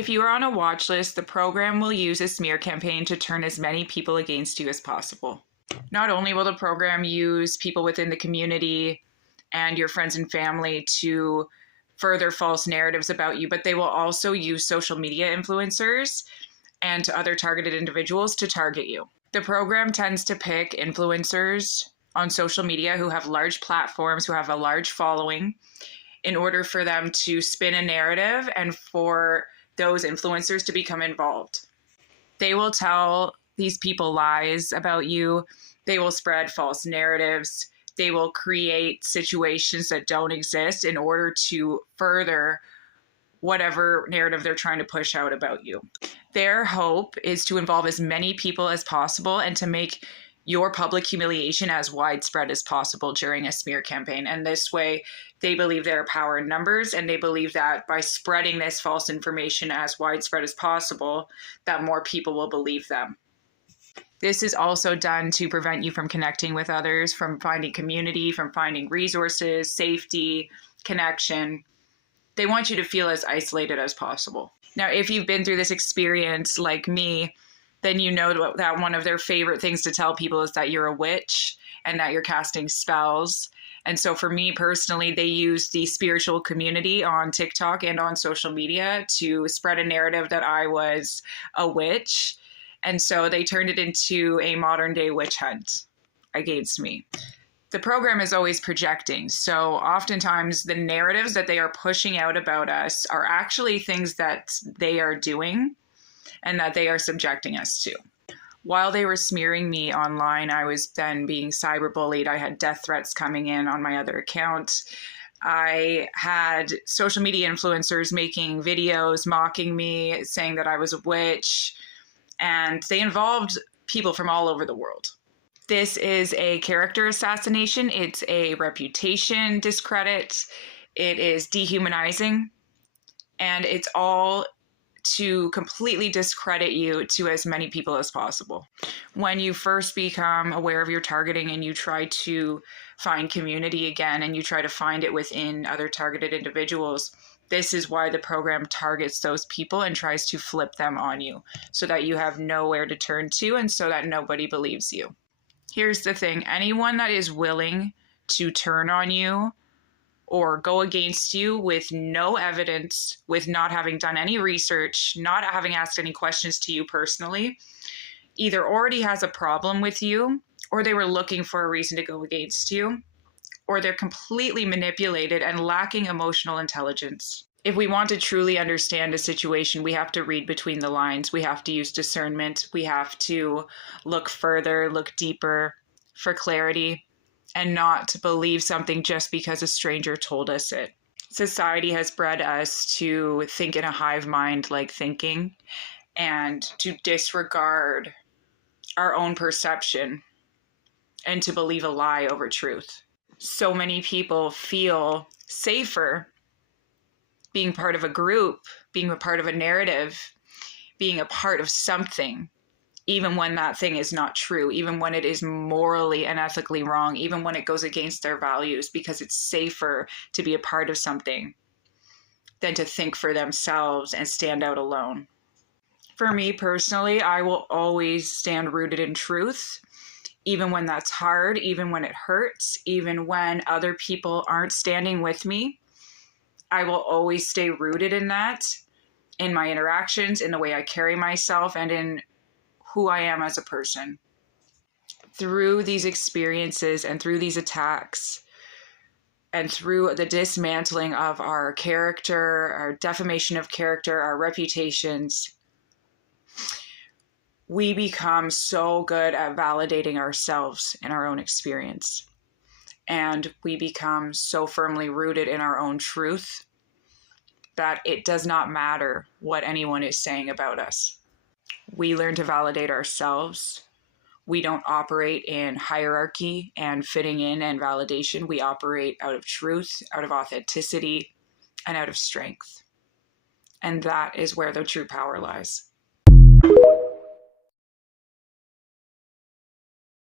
If you are on a watch list, the program will use a smear campaign to turn as many people against you as possible. Not only will the program use people within the community and your friends and family to further false narratives about you, but they will also use social media influencers and other targeted individuals to target you. The program tends to pick influencers on social media who have large platforms, who have a large following, in order for them to spin a narrative and for those influencers to become involved. They will tell these people lies about you. They will spread false narratives. They will create situations that don't exist in order to further whatever narrative they're trying to push out about you. Their hope is to involve as many people as possible and to make your public humiliation as widespread as possible during a smear campaign. And this way, they believe there are power in numbers, and they believe that by spreading this false information as widespread as possible, that more people will believe them. This is also done to prevent you from connecting with others, from finding community, from finding resources, safety, connection. They want you to feel as isolated as possible. Now, if you've been through this experience like me, then you know that one of their favorite things to tell people is that you're a witch and that you're casting spells. And so for me personally, they use the spiritual community on TikTok and on social media to spread a narrative that I was a witch. And so they turned it into a modern day witch hunt against me. The program is always projecting. So oftentimes the narratives that they are pushing out about us are actually things that they are doing and that they are subjecting us to. While they were smearing me online, I was then being cyberbullied. I had death threats coming in on my other account. I had social media influencers making videos mocking me, saying that I was a witch, and they involved people from all over the world. This is a character assassination. It's a reputation discredit. It is dehumanizing, and it's all to completely discredit you to as many people as possible. When you first become aware of your targeting and you try to find community again and you try to find it within other targeted individuals, this is why the program targets those people and tries to flip them on you so that you have nowhere to turn to and so that nobody believes you. Here's the thing. Anyone that is willing to turn on you or go against you with no evidence, with not having done any research, not having asked any questions to you personally, either already has a problem with you, or they were looking for a reason to go against you, or they're completely manipulated and lacking emotional intelligence. If we want to truly understand a situation, we have to read between the lines. We have to use discernment. We have to look further, look deeper for clarity, and not believe something just because a stranger told us it. Society has bred us to think in a hive mind like thinking and to disregard our own perception and to believe a lie over truth. So many people feel safer being part of a group, being a part of a narrative, being a part of something, even when that thing is not true, even when it is morally and ethically wrong, even when it goes against their values, because it's safer to be a part of something than to think for themselves and stand out alone. For me personally, I will always stand rooted in truth, even when that's hard, even when it hurts, even when other people aren't standing with me. I will always stay rooted in that, in my interactions, in the way I carry myself, and in who I am as a person. Through these experiences and through these attacks and through the dismantling of our character, our defamation of character, our reputations, we become so good at validating ourselves in our own experience. And we become so firmly rooted in our own truth that it does not matter what anyone is saying about us. We learn to validate ourselves. We don't operate in hierarchy and fitting in and validation. We operate out of truth, out of authenticity, and out of strength. And that is where the true power lies.